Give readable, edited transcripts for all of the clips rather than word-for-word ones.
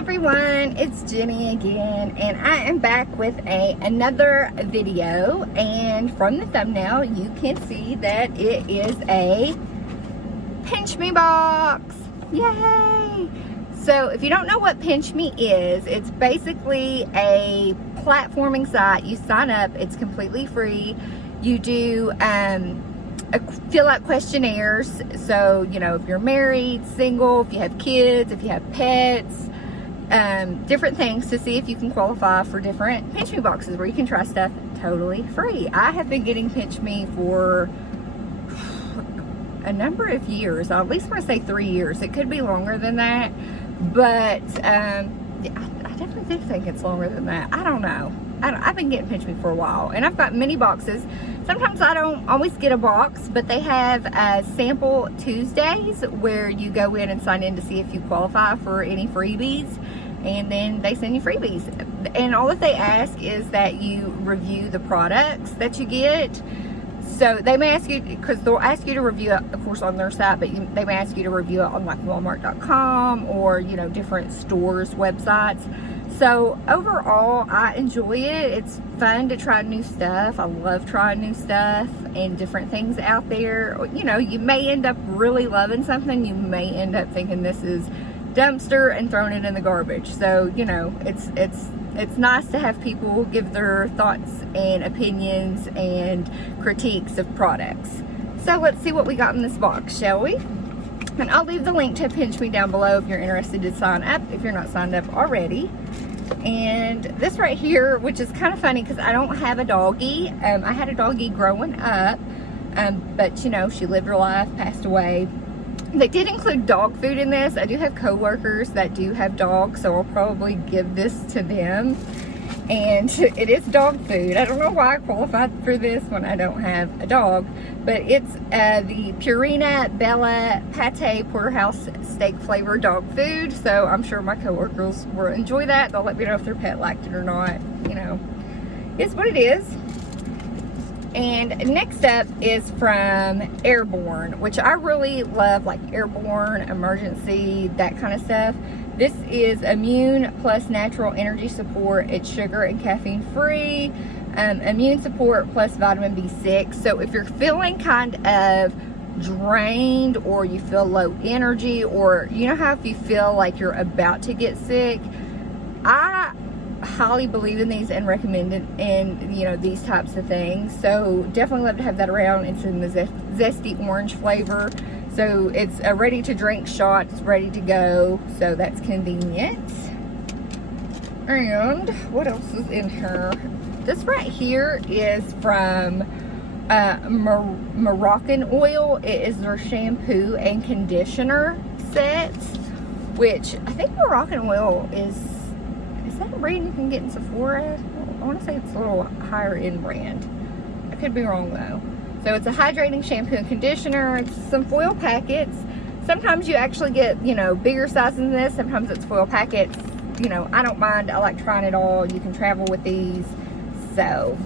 everyone, it's Jenny again, and I am back with another video. And from the thumbnail you can see that it is a PinchMe box. Yay! So if you don't know what PinchMe is, it's basically a platforming site. You sign up, it's completely free. You do fill out questionnaires. So, you know, if you're married, single, if you have kids, if you have pets, different things to see if you can qualify for different PinchMe boxes where you can try stuff totally free. I have been getting PinchMe for a number of years. I at least want to say 3 years. It could be longer than that, but yeah, I definitely do think it's longer than that. I don't know. I've been getting PinchMe for a while, and I've got many boxes. Sometimes I don't always get a box, but they have sample Tuesdays where you go in and sign in to see if you qualify for any freebies, and then they send you freebies. And all that they ask is that you review the products that you get. So they may ask you, because they'll ask you to review it, of course, on their site, but they may ask you to review it on like Walmart.com or, you know, different stores' websites. So overall, I enjoy it. It's fun to try new stuff. I love trying new stuff and different things out there. You know, you may end up really loving something. You may end up thinking this is dumpster and throwing it in the garbage. So, you know, it's nice to have people give their thoughts and opinions and critiques of products. So let's see what we got in this box, shall we? And I'll leave the link to PinchMe down below if you're interested to sign up, if you're not signed up already. And this right here, which is kind of funny because I don't have a doggy. I had a doggy growing up, but you know, she lived her life, passed away. They did include dog food in this. I do have coworkers that do have dogs, so I'll probably give this to them. And it is dog food. I don't know why I qualified for this when I don't have a dog, but it's the Purina Bella Pate Porterhouse steak flavored dog food. So I'm sure my coworkers will enjoy that. They'll let me know if their pet liked it or not. You know, it's what it is. And next up is from Airborne, which I really love, like Airborne, emergency, that kind of stuff. This is immune plus natural energy support. It's sugar and caffeine free. Immune support plus vitamin B6. So if you're feeling kind of drained, or you feel low energy, or you know how if you feel like you're about to get sick, I highly believe in these and recommend it in, you know, these types of things. So definitely love to have that around. It's in the zesty orange flavor. So it's a ready to drink shot. It's ready to go. So that's convenient. And what else is in here? This right here is from Moroccan Oil. It is their shampoo and conditioner set, which I think Moroccan Oil is that a brand you can get in Sephora? I want to say it's a little higher end brand. I could be wrong though. So it's a hydrating shampoo and conditioner. It's some foil packets. Sometimes you actually get, you know, bigger sizes than this. Sometimes it's foil packets. You know, I don't mind. I like trying it all. You can travel with these. So,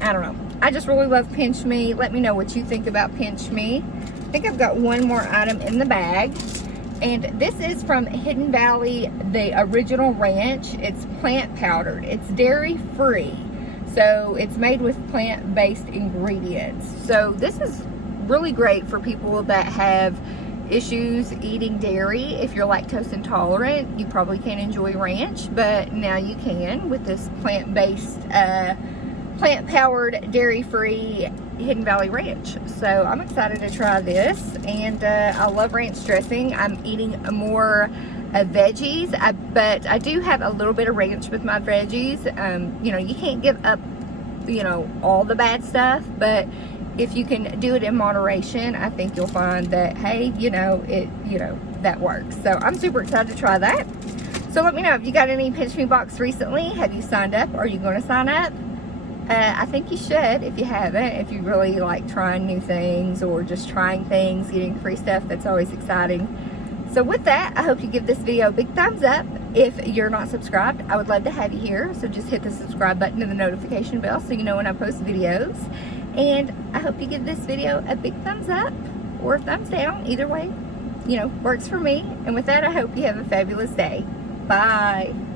I don't know. I just really love PinchMe. Let me know what you think about PinchMe. I think I've got one more item in the bag. And this is from Hidden Valley, the original ranch. It's plant powdered. It's dairy free. So it's made with plant-based ingredients. So this is really great for people that have issues eating dairy. If you're lactose intolerant, you probably can't enjoy ranch, but now you can with this plant-based, plant-powered, dairy-free Hidden Valley Ranch. So I'm excited to try this, and I love ranch dressing. I'm eating more veggies, but I do have a little bit of ranch with my veggies. You know, you can't give up, you know, all the bad stuff, but if you can do it in moderation, I think you'll find that, hey, you know, that works. So I'm super excited to try that. So let me know if you got any PinchMe box recently. Have you signed up? Are you going to sign up? I think you should if you haven't, if you really like trying new things or just trying things, getting free stuff. That's always exciting. So with that, I hope you give this video a big thumbs up. If you're not subscribed, I would love to have you here. So just hit the subscribe button and the notification bell so you know when I post videos. And I hope you give this video a big thumbs up or a thumbs down. Either way, you know, works for me. And with that, I hope you have a fabulous day. Bye.